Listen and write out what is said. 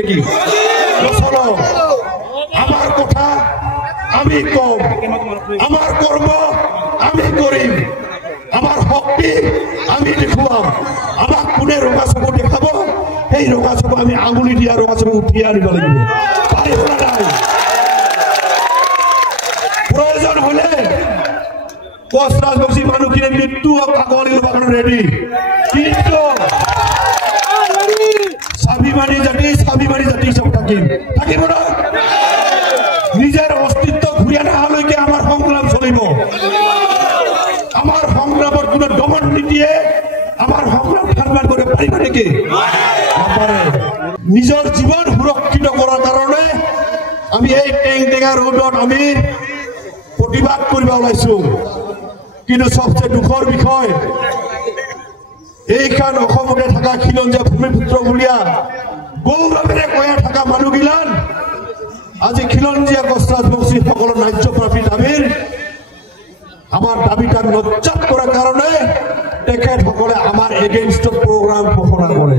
নেকি নচলো আমাৰ কথা আমি কম আমাৰ কৰ্ম আমি কৰিম আমাৰ শক্তি আমি দেখুৱাম আমাক কোনে ৰঙা চকু দেখাব সেই ৰঙা চকু আমি আঙুলি দিয়া ৰঙা চকু উঠিয়ে আনিব লাগিব পাৰিব নাই প্রয়োজন হলে কোচ রাজবংশী মানুষখিনি মৃত্যু কাগজ বাগান রেডি কিন্তু স্বাভিমানী জাতি সব থাকিম থাকিব না নিজের অস্তিত্ব ঘুরিয়ে নাহালৈকে আমার সংগ্রাম চলিব আমার সংগ্রামত কোনো দমন নীতিয়ে আমার সংগ্রাম ঠান্ডা করে পারিব নেকি নিজের জীবন সুরক্ষিত করার কারণে আমি এই টেংটেঙা রোডত আমি প্রতিবাদ কৰিব ওলাইছো কিন্তু সবচেয়ে দুখৰ বিষয় এইখান অসমতে থাকা খিলঞ্জীয়া ভূমিপুত্ৰ বুলিয়া গৌৰৱেৰে কয়া থাকা মানুহগিলান আজি খিলঞ্জীয়া কোচ ৰাজবংশী সকলৰ ন্যায্য প্ৰাপ্তিৰ দাবীৰ আমাৰ দাবীটাক নজ্জাত কৰাৰ কাৰণে তেখেতসকলে আমাৰ এগেইনষ্টত প্ৰগ্ৰাম ঘোষণা কৰে